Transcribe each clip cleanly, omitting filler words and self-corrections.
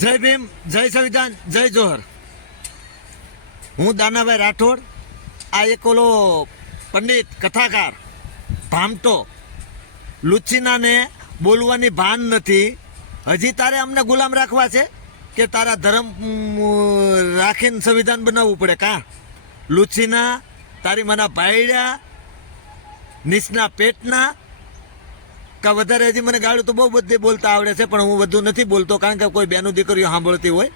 જય ભીમ, જય સંવિધાન, જય જોહર. હું દાનાભાઈ રાઠોડ. આ એક ઓલો પંડિત કથાકાર ભામટો લુચ્ચીનાને બોલવાની ભાન નથી. હજી તારે અમને ગુલામ રાખવા છે કે તારા ધર્મ રાખીને સંવિધાન બનાવવું પડે? કાં લુચ્ચીના, તારી માના ભાઈડા નીચના પેટના કા વધારે? હજી મને ગાળું તો બહુ બધી બોલતા આવડે છે, પણ હું બધું નથી બોલતો, કારણ કે કોઈ બેનું દીકરીઓ સાંભળતી હોય.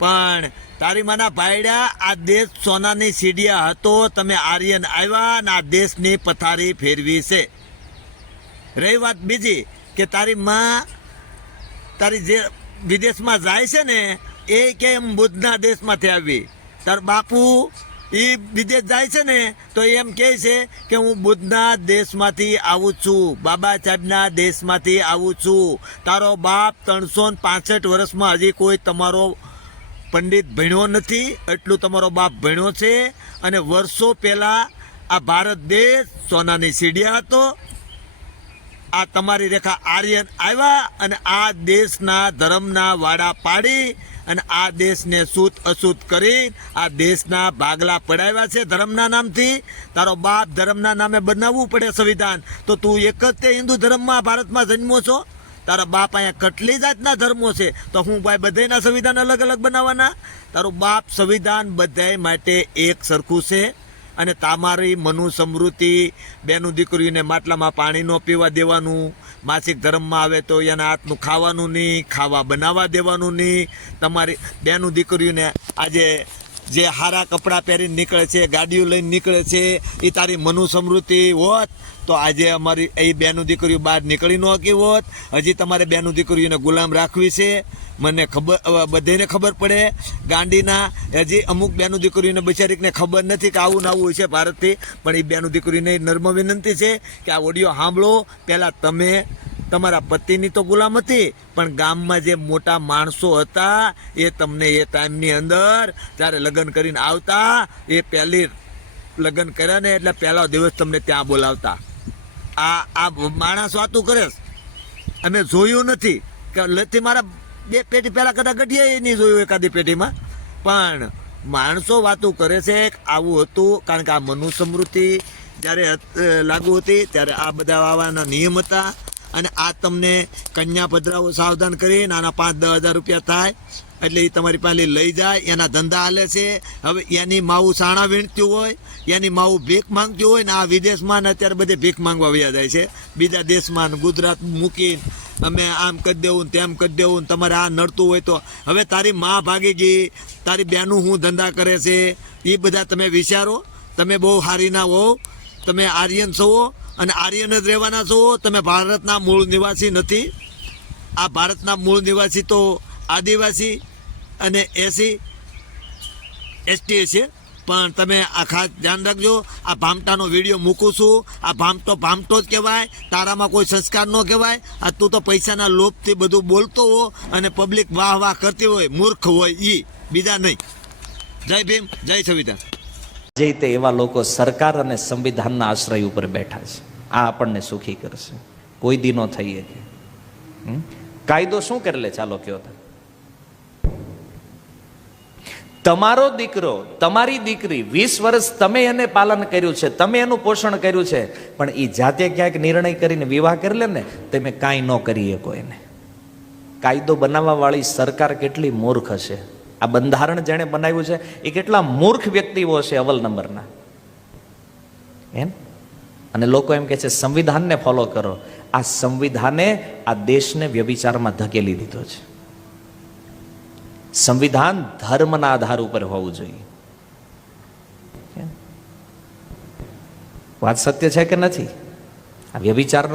પણ તારી માના ભાઈડા, આ દેશ સોનાની સીડિયા હતો, તમે આર્યન આવ્યા અને આ દેશની પથારી ફેરવી છે. રહી વાત બીજી કે તારી માં તારી જે વિદેશમાં જાય છે ને, એ કેમ બુદ્ધના દેશમાંથી આવી. તાર બાપુ એ વિદેશ જાય છે ને તો એમ કહે છે કે હું બુદ્ધના દેશમાંથી આવું છું, બાબા સાહેબના દેશમાંથી આવું છું. તારો બાપ 365 વર્ષમાં હજી કોઈ તમારો પંડિત ભણ્યો નથી, એટલું તમારો બાપ ભણ્યો છે. અને વર્ષો પહેલાં આ ભારત દેશ સોનાની સીડિયા હતો. આ તમારી રેખા આર્યન આવ્યા અને આ દેશના ધર્મના વાડા પાડી અને આ દેશને સૂત અસૂત કરી આ દેશના ભાગલા પડાવ્યા છે ધર્મના નામથી. તારો બાપ ધર્મના નામે બનાવવું પડે સંવિધાન, તો તું એક જ તે હિન્દુ ધર્મમાં ભારતમાં જન્મો છો? તારા બાપ અહીંયા કેટલી જાતના ધર્મો છે, તો હું ભાઈ બધાના સંવિધાન અલગ અલગ બનાવવાના? તારું બાપ સંવિધાન બધાય માટે એક સરખું છે. અને તમારી મનુ સમૃદ્ધિ, બેનું દીકરીઓને માટલામાં પાણી ન પીવા દેવાનું, માસિક ધર્મમાં આવે તો એના હાથનું ખાવાનું નહીં, ખાવા બનાવવા દેવાનું નહીં. તમારી બેનું દીકરીઓને આજે જે સારા કપડાં પહેરીને નીકળે છે, ગાડીઓ લઈને નીકળે છે, એ તારી મનુ સમૃદ્ધિ હોત તો આજે અમારી એ બેનું દીકરીઓ બહાર નીકળી ન શકી હોત. હજી તમારે બેનું દીકરીઓને ગુલામ રાખવી છે. મને ખબર, બધાને ખબર પડે ગાંડીના. હજી અમુક બેનું દીકરીઓને બિચારીને ખબર નથી કે આવું ને આવું છે ભારતથી, પણ એ બેનું દીકરીને નર્મ વિનંતી છે કે આ ઓડિયો સાંભળો. પહેલાં તમે તમારા પતિની તો ગુલામ હતી, પણ ગામમાં જે મોટા માણસો હતા એ તમને એ ટાઈમની અંદર જ્યારે લગ્ન કરીને આવતા, એ પહેલી લગ્ન કર્યા ને એટલે પહેલો દિવસ તમને ત્યાં બોલાવતા. આ માણસ વાતું કરે, અમે જોયું નથી કે લથી મારા 2 પેટી પહેલાં કદાચ ગઢિયા એ નહીં જોયું એકાદી પેટીમાં, પણ માણસો વાતું કરે છે આવું હતું. કારણ કે આ મનુ સમૃદ્ધિ જ્યારે લાગુ હતી ત્યારે આ બધા આવવાના નિયમ હતા. અને આ તમને કન્યા પધરાઓ સાવધાન કરીને આના 5-10 હજાર રૂપિયા થાય એટલે એ તમારી પાસે લઈ જાય, એના ધંધા હાલે છે. હવે એની માવું સાણા વીણતી હોય, એની માવું ભીખ માંગતી હોય ને આ વિદેશમાં ને અત્યારે બધે ભીખ માંગવા વયા જાય છે બીજા દેશમાં. ગુજરાત મૂકીને અમે આમ કરી દેવું ને તેમ કરી દેવું ને તમારે આ નડતું હોય તો. હવે તારી માં ભાગી ગઈ, તારી બેનું શું ધંધા કરે છે એ બધા તમે વિચારો. તમે બહુ હારી ના હો, તમે આર્યન છો અને આર્યન જ રહેવાના છો. તમે ભારતના મૂળ નિવાસી નથી. આ ભારતના મૂળ નિવાસી તો આદિવાસી અને SC/ST છે. પણ તમે આ ખાસ ધ્યાન રાખજો. આ ભામટાનો વિડીયો મૂકું છું. આ ભામટો જ કહેવાય, તારામાં કોઈ સંસ્કાર ન કહેવાય. આ તું તો પૈસાના લોભથી બધું બોલતો હો અને પબ્લિક વાહ વાહ કરતી હોય, મૂર્ખ હોય એ, બીજા નહીં. જય ભીમ, જય સંવિધાન. જે તે એવા લોકો સરકાર અને સંવિધાનના આશ્રય ઉપર બેઠા છે. આ આપણને સુખી કરશે, કોઈ દી નો થઈએ કે કાયદો શું કરી લે? ચાલો કયો. તમારો દીકરો, તમારી દીકરી 20 વર્ષ તમે એને પાલન કર્યું છે, તમે એનું પોષણ કર્યું છે, પણ એ જાતે ક્યાંક નિર્ણય કરીને વિવાહ કરી લે ને, તમે કાંઈ ન કરી શકો એને. કાયદો બનાવવા વાળી સરકાર કેટલી મૂર્ખ હશે. આ બંધારણ જેણે બનાવ્યું છે એ કેટલા મૂર્ખ વ્યક્તિઓ છે અવ્વલ નંબરના. એમ અને લોકો એમ કે છે સંવિધાનને ફોલો કરો. આ સંવિધાને આ દેશને વ્યભિચારમાં ધકેલી દીધો છે. સંવિધાન ધર્મના આધાર ઉપર હોવું જોઈએ. વાત સત્ય છે કે નથી? આ વ્યભિચાર